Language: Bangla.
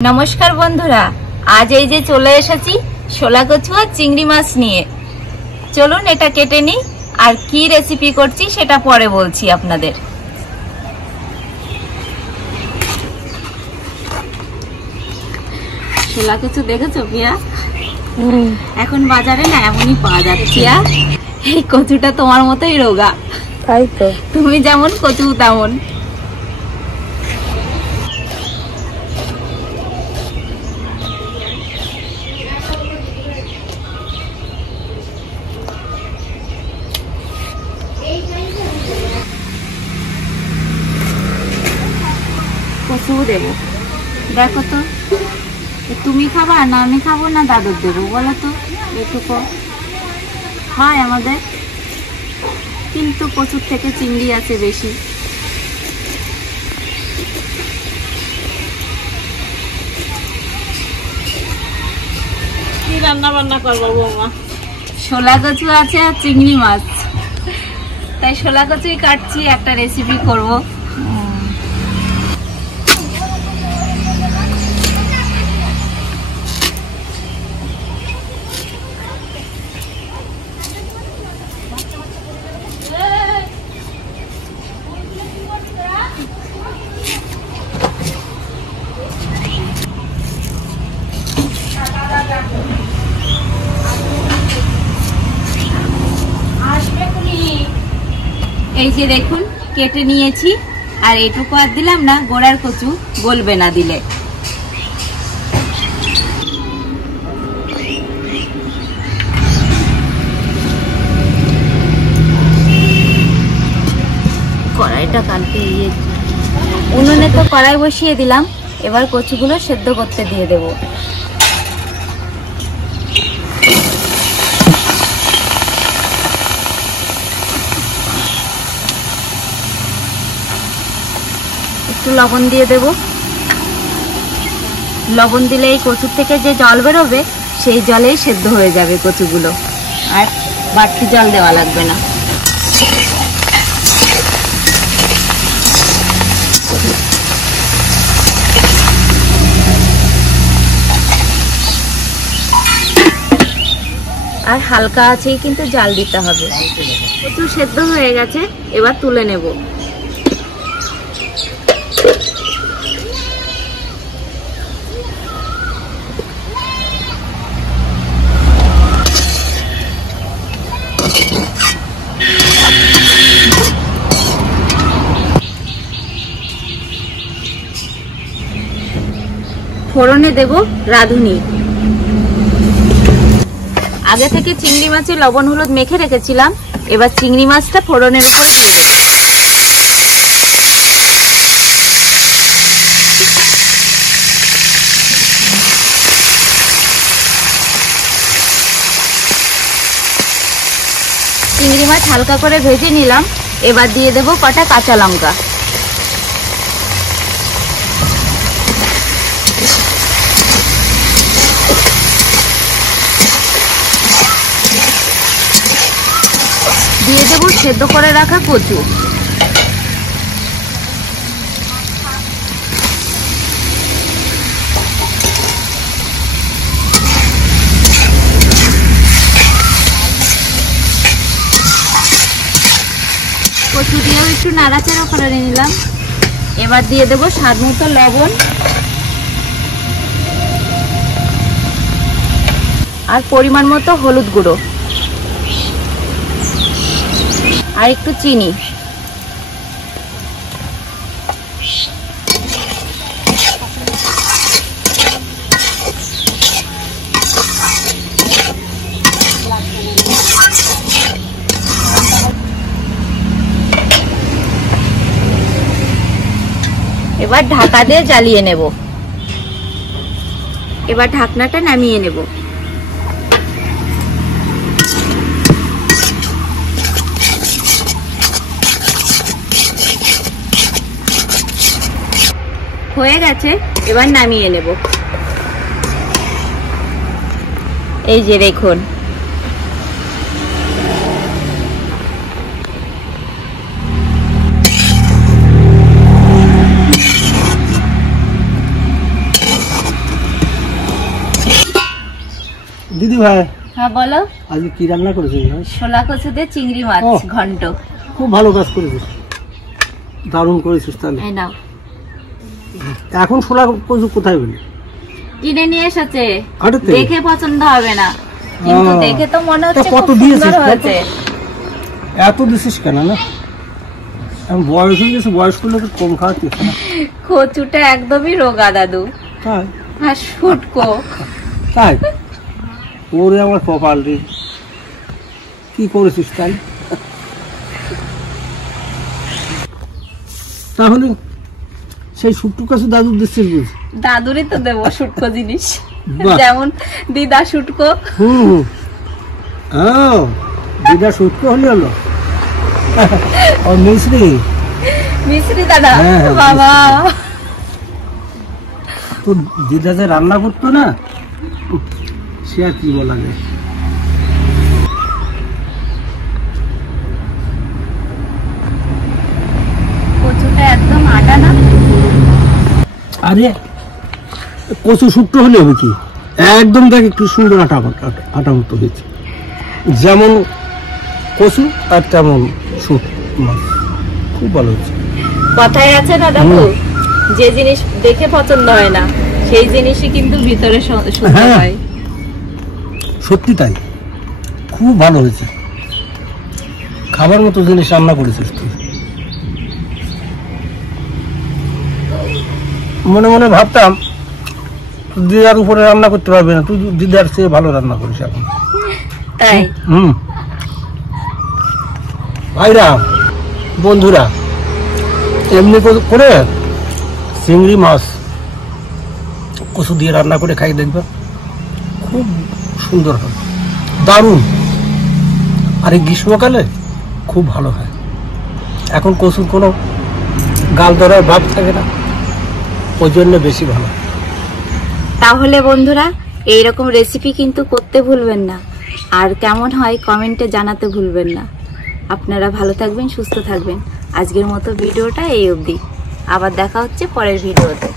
নমস্কার বন্ধুরা, আজ এই যে চলে এসেছি শোলা কচু আর চিংড়ি মাছ নিয়ে। চলুন এটা কেটে নিই, আর কি রেসিপি করছি সেটা পরে বলছি আপনাদের। শোলা কচু দেখেছো পিয়া? এখন বাজারে না এমনই পাওয়া যাচ্ছে। পিয়া, এই কচুটা তোমার মতোই রোগা। তাই তো, তুমি যেমন কচু তেমন। কচু দেবো, দেখো তো তুমি খাবা না আমি খাবো না দাদুর দেবো বলো তো? এটুকু হয় আমাদের, কিন্তু কচুর থেকে চিংড়ি আছে বেশি। কি রান্না বান্না করবো বৌমা? শোলা কচু আছে আর চিংড়ি মাছ, তাই শোলা কচুই কাটছি, একটা রেসিপি করব। এই যে দেখুন কেটে নিয়েছি, আর এটুকু আর দিলাম না, গোড়ার কচু গলবে না দিলে। কড়াইটা কালকে উনুনে তো কড়াই বসিয়ে দিলাম, এবার কচুগুলো সেদ্ধ করতে দিয়ে দেবো। একটু লবণ দিয়ে দেব। লবণ দিলে এই কচুর থেকে যে জল বেরোবে সেই জলেই সেদ্ধ হয়ে যাবে কচুগুলো, আর বাড়তি জল দেওয়া লাগবে না। আর হালকা আছেই কিন্তু জাল দিতে হবে। কচু সেদ্ধ হয়ে গেছে, এবার তুলে নেব। ফোড়নে দেব রাঁধুনি। আগে থেকে চিংড়ি মাছে লবণ হলুদ মেখে রেখেছিলাম, এবার চিংড়ি মাছটা ফোড়নের উপরে দিয়ে দেব। চিংড়ি মাছ হালকা করে ভেজে নিলাম, এবার দিয়ে দেব কটা কাঁচা লঙ্কা। দিয়ে দেব সেদ্ধ করে রাখা কচু। কচু দিয়েও একটু নাড়াচাড়া করে নিলাম, এবার দিয়ে দেব স্বাদ মতো লবণ আর পরিমাণ মতো হলুদ গুঁড়ো আর একটু চিনি। এবার ঢাকা দিয়ে জ্বালিয়ে নেব। এবার ঢাকনাটা নামিয়ে নেব। হয়ে গেছে, এবার নামিয়ে নেব। এই যে দেখুন, দিদি ভাই, হ্যাঁ বলো। আজকে কি রান্না করেছিস? শোলা কচু দিয়ে চিংড়ি মাছ ও। ঘন্ট। খুব ভালো কাজ করেছিস, দারুণ করেছিস। তাহলে এই নাও। এখন শোলা কচু কোথায় পেলি? কিনে নিয়ে এসেছে, হাটেতে? দেখে পছন্দ হবে না, কিন্তু ও। দেখে তো মনে হচ্ছে তা কত খুব দিয়েছিস? সুন্দর হয়েছে। এত দিছিস কেন? না এখন বয়স হয়ে গেছে, বয়স্ক লোকের কম খাওয়াতে না। কচুটা একদমই রোগা দাদু, তাই? আর শুটকো। তাই? ওরে আমার কপাল রে, কি করেছিস তাই? তাহলে সেই শুটকু কাছে দাদু দিচ্ছিস বুঝি? দাদুরই তো দেবো শুটকো জিনিস, বাহ। যেমন দিদা শুটকো। হুম, ও দিদা শুটকু হলো ও মিশ্রি। মিশ্রি দাদা, হ্যাঁ, হ্যাঁ, বাবা। তো দিদা যে রান্না করতো না, সে আর কি বলা যায়। কচুটা একদম আটা না। আরে কচু শুক্তো হলে হবে কি, একদম দেখ একটু সুন্দর আটা আটা মতো হয়েছে, যেমন কচু আর তেমন শুট মাছ, খুব ভালো হচ্ছে। কথায় আছে না দাদু, যে জিনিস দেখে পছন্দ হয় না সেই জিনিসই কিন্তু ভিতরে সুন্দর হ্যাঁ। হয়। সত্যি তাই, খুব ভালো হয়েছে, খাবার মতো জিনিস রান্না করেছিস তুই। মনে মনে ভাবতাম দিদার উপরে রান্না করতে পারবে না, তুই দিদার চেয়ে ভালো রান্না করিস এখন। তাই হুম, ভাইরা বন্ধুরা, এমনি করে চিংড়ি মাছ কচু দিয়ে রান্না করে খাই দেখবে, খুব সুন্দর হয়, দারুণ। আর এই গ্রীষ্মকালে খুব ভালো হয়। এখন কচুর কোনো গাল ধরার ভাব থাকে না, ওই জন্য বেশি ভালো। তাহলে বন্ধুরা, এইরকম রেসিপি কিন্তু করতে ভুলবেন না, আর কেমন হয় কমেন্টে জানাতে ভুলবেন না। আপনারা ভালো থাকবেন, সুস্থ থাকবেন। আজকের মতো ভিডিওটা এই অবধি, আবার দেখা হচ্ছে পরের ভিডিওতে।